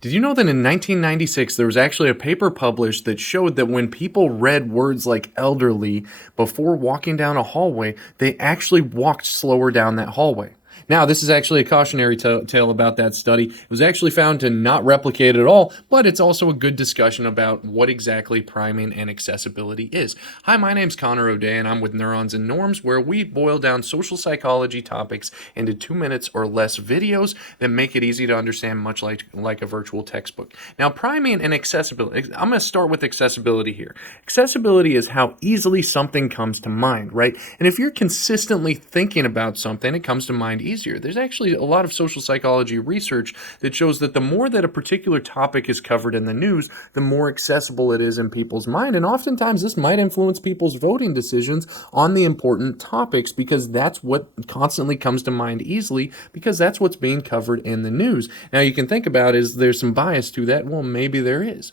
Did you know that in 1996 there was actually a paper published that showed that when people read words like elderly before walking down a hallway, they actually walked slower down that hallway? Now, this is actually a cautionary tale about that study. It was actually found to not replicate at all, but it's also a good discussion about what exactly priming and accessibility is. Hi, my name's Connor O'Day, and I'm with Neurons and Norms, where we boil down social psychology topics into 2 minutes or less videos that make it easy to understand, much like a virtual textbook. Now, priming and accessibility, I'm going to start with accessibility here. Accessibility is how easily something comes to mind, right? And if you're consistently thinking about something, it comes to mind easier. There's actually a lot of social psychology research that shows that the more that a particular topic is covered in the news, the more accessible it is in people's mind. And oftentimes this might influence people's voting decisions on the important topics because that's what constantly comes to mind easily because that's what's being covered in the news. Now you can think about, is there some bias to that? Well, maybe there is.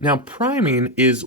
Now, priming is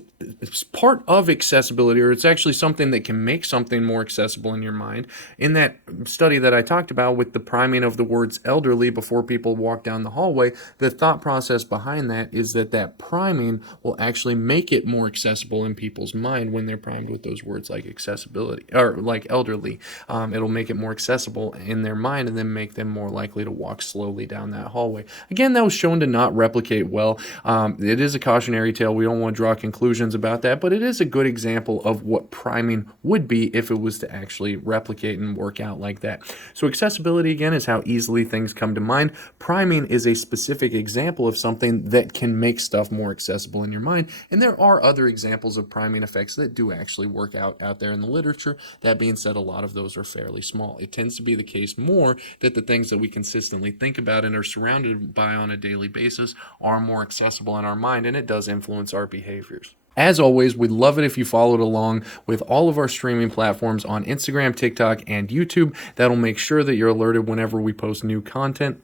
part of accessibility, or it's actually something that can make something more accessible in your mind. In that study that I talked about with the priming of the words elderly before people walk down the hallway, the thought process behind that is that priming will actually make it more accessible in people's mind when they're primed with those words like accessibility or like elderly. It'll make it more accessible in their mind and then make them more likely to walk slowly down that hallway. Again, that was shown to not replicate well. It is a cautionary tale. We don't want to draw conclusions about that, but it is a good example of what priming would be if it was to actually replicate and work out like that. So accessibility, again, is how easily things come to mind. Priming is a specific example of something that can make stuff more accessible in your mind, and there are other examples of priming effects that do actually work out there in the literature. That being said, a lot of those are fairly small. It tends to be the case more that the things that we consistently think about and are surrounded by on a daily basis are more accessible in our mind, and it does influence our behaviors. As always, we'd love it if you followed along with all of our streaming platforms on Instagram, TikTok, and YouTube. That'll make sure that you're alerted whenever we post new content.